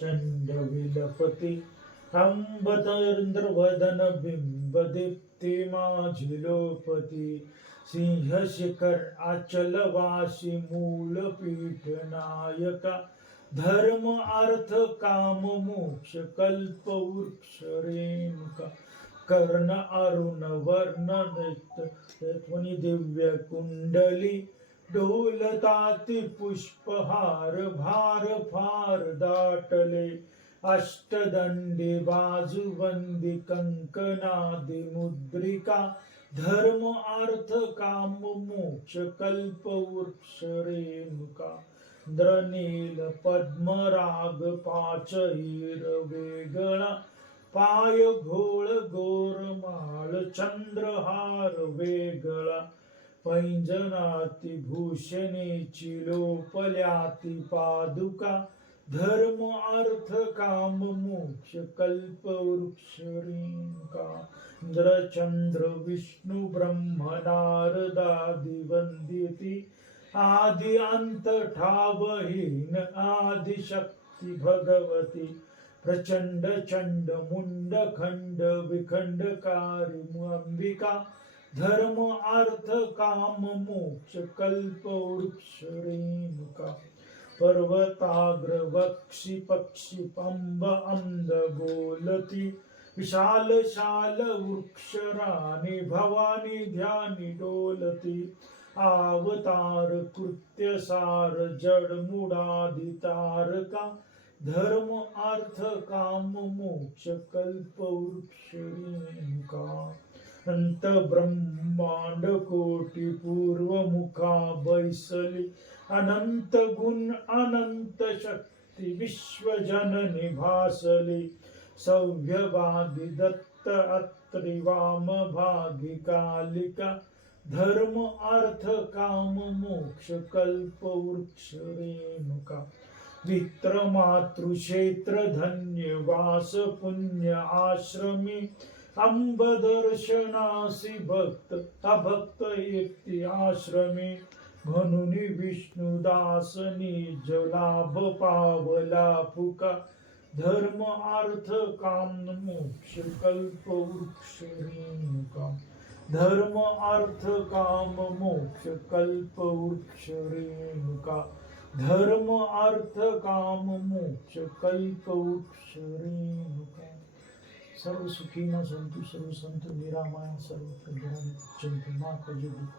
चंड विलपती अंबतर्वदन बिंब दीप्ती माझी सिंह शिखर अचल वासी मूल पीठ नायका धर्म अर्थ काम मोक्ष कल्प वृक्ष रेणुका कर्ण अरुण वर्ण नेत्र दिव्य कुंडली डोलताती पुष्पहार भार फार दाटले अष्टदंडी बाजूबंदी कंकनादी मुद्रिका धर्म अर्थ काम मोक्ष कल्प वृक्ष रेणुका द्रनील पद्मराग पाच हिर वेगळा पाय घोळ गोरमाळ चंद्रहार वेगळा पैंजनाती भूषणेची लोपल्याती पादुका धर्म अर्थ काम मोक्ष कल्प वृक्ष रेणुका विष्णू ब्रह्म नारदादि वंदिती आदि अंत ठावहीन आदि शक्ती भगवती प्रचंड चंड मुंड खंड विखंडकारी अंबिका धर्म अर्थ काम मोक्ष कल्प वृक्ष रेणुका पर्वताग्र वक्षी पक्षी पंब अंध गोलती विशाल शाल वृक्ष राणी भवानी ध्यानी डोलती आवतार कृत्य सार जड मुडादी तारका धर्म अर्थ काम मोक्ष कल्प वृक्ष रेणुका। अंत ब्रह्मांड कोटी पूर्व मुखा बैसली. अनंत गुण अनंत शक्ती विश्व जननी भासली. सौभ्यवादी दत्त अत्रि वाम भागी कालिका. धर्म अर्थ काम मोक्ष कल्प वृक्ष रेणुका. मित्र मातृक्षेत्र धन्य वास पुण्य आश्रमी. अंब दर्शनासी भक्त ता भक्त एकती आश्रमी म्हणून विष्णुदासनी जलाभ पावला फुका धर्म अर्थ काम मोक्ष कल्प वृक्ष रेणुका धर्म अर्थ काम मोक्ष कल्प वृक्ष रेणुका धर्म अर्थ काम मोक्ष कल्प वृक्ष रेणुका સર્વ સુખીના સંતુ સર્વ સંત નિરામા સર્વ પ્રધાન જંતુ મા કજો દુઃખ